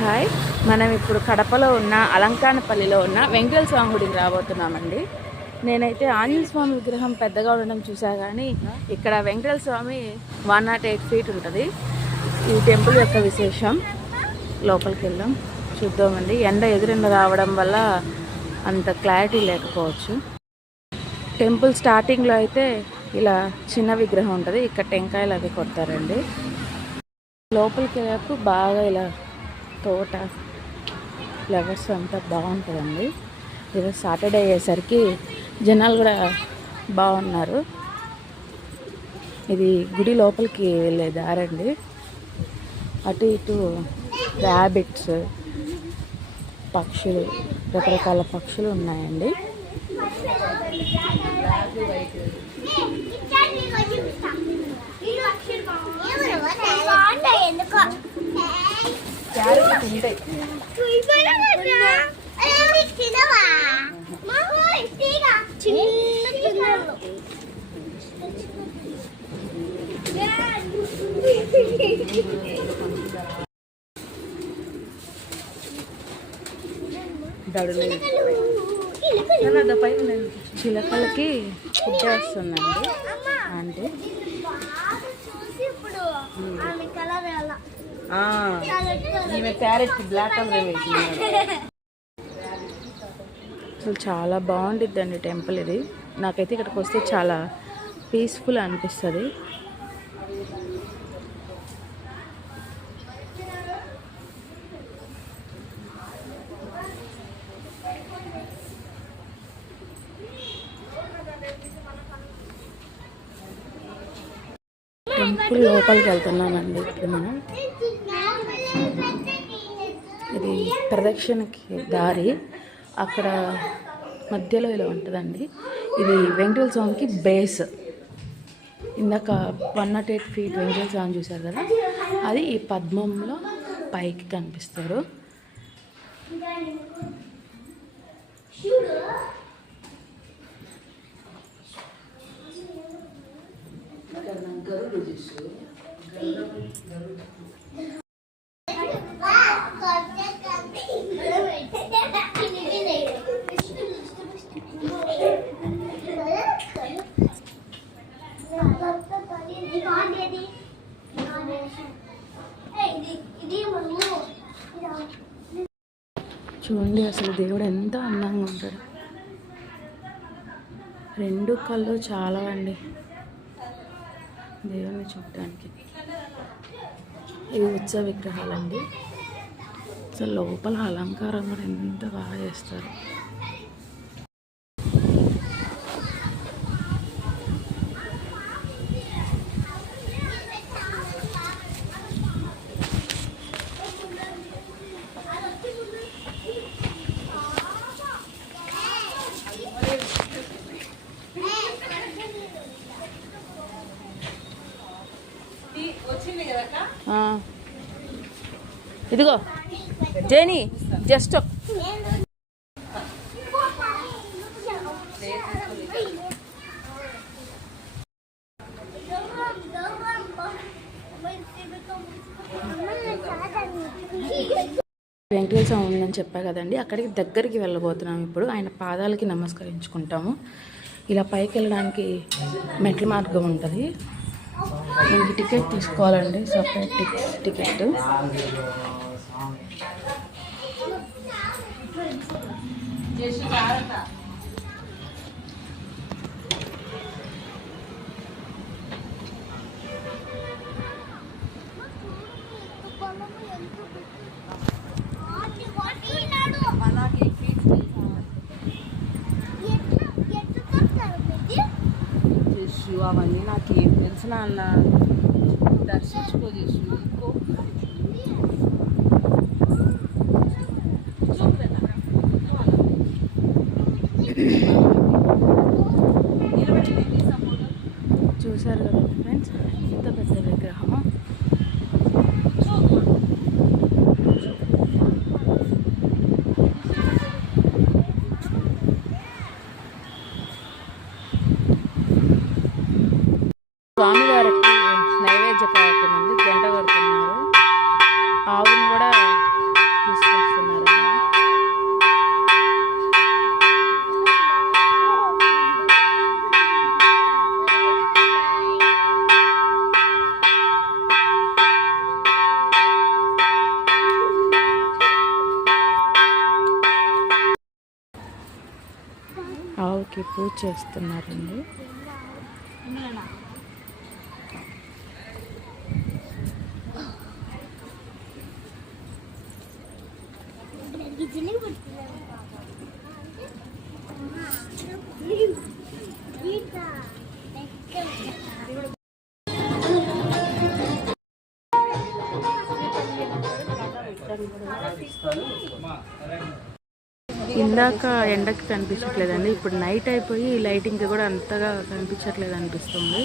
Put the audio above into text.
Hi, మనం ఇప్పుడు కడపలో ఉన్న అలంకానపల్లిలో ఉన్న వెంకటేశ్వర స్వామి గుడికి రాబోతున్నామండి. నేనైతే ఆంజనేయ స్వామి విగ్రహం పెద్దగా ఉండడం చూసా, కానీ ఇక్కడ వెంకటేశ్వర స్వామి 108 ఫీట్ ఉంటుంది. ఈ టెంపుల్ యొక్క విశేషం. లోపలికి వెళ్ళాం, చూద్దామండి. ఎదురెండ రావడం వల్ల అంత క్లారిటీ లేకపోవచ్చు. టెంపుల్ స్టార్టింగ్లో అయితే ఇలా చిన్న విగ్రహం ఉంటుంది, ఇక్కడ టెంకాయలు అవి కొడతారండి. లోపలికి వెళ్ళేప్పుడు బాగా ఇలా తోట ఫ్లవర్స్ అంతా బాగుంటుందండి. ఈరోజు సాటర్డే అయ్యేసరికి జనాలు కూడా బాగున్నారు. ఇది గుడి లోపలికి వెళ్ళే దారండి. అటు ఇటు ర్యాబిట్స్, పక్షులు, రకరకాల పక్షులు ఉన్నాయండి. చిలకలకి ఫుడ్ వేస్తుందండి అంటే అసలు చాలా బాగుంటుందండి టెంపుల్ ఇది. నాకైతే ఇక్కడికి వస్తే చాలా పీస్ఫుల్ అనిపిస్తుంది. టెంపుల్ లోపలికి వెళ్తున్నామండి. ఇప్పుడు మనం ఇది ప్రదక్షిణకి దారి, అక్కడ మధ్యలో ఇలా ఉంటుందండి. ఇది వెంకటేశ్వర స్వామికి బేస్. ఇందాక 108 ఫీట్ వెంకటేశ్వర స్వామి చూశారు కదా, అది ఈ పద్మంలో పైకి కనిపిస్తారు. చూడండి, అసలు దేవుడు ఎంత అందంగా ఉంటాడు. 2 కళ్ళు చాలా అండి దేవుడిని చూడటానికి. ఇవి ఉత్సవ విగ్రహాలండి. అసలు లోపల అలంకారం కూడా ఎంత బాగా చేస్తారు. ఇదిగో జేని జస్ట్ వెంకటేశ్వర స్వామి ఉందని చెప్పా కదండి, అక్కడికి దగ్గరికి వెళ్ళబోతున్నాం. ఇప్పుడు ఆయన పాదాలకి నమస్కరించుకుంటాము. ఇలా పైకి వెళ్ళడానికి మెట్ల మార్గం ఉంటుంది. దీనికి టికెట్ తీసుకోవాలండి, సపరేట్ టికెట్. అవన్నీ నాకేం తెలుసు నాన్న, దర్శించుకో చేసు. చూసారు కదా ఫ్రెండ్స్, ఇంత పెద్ద విగ్రహము. స్వామివారికి నైవేద్య కార్యక్రమం ఉంది, గంట కొడుతున్నారు. స్వామికి పూజ చేస్తున్నారండి. ఇందాక ఎండకి కనిపించట్లేదండి, ఇప్పుడు నైట్ అయిపోయి లైటింగ్ కూడా అంతగా కనిపించట్లేదు అనిపిస్తుంది.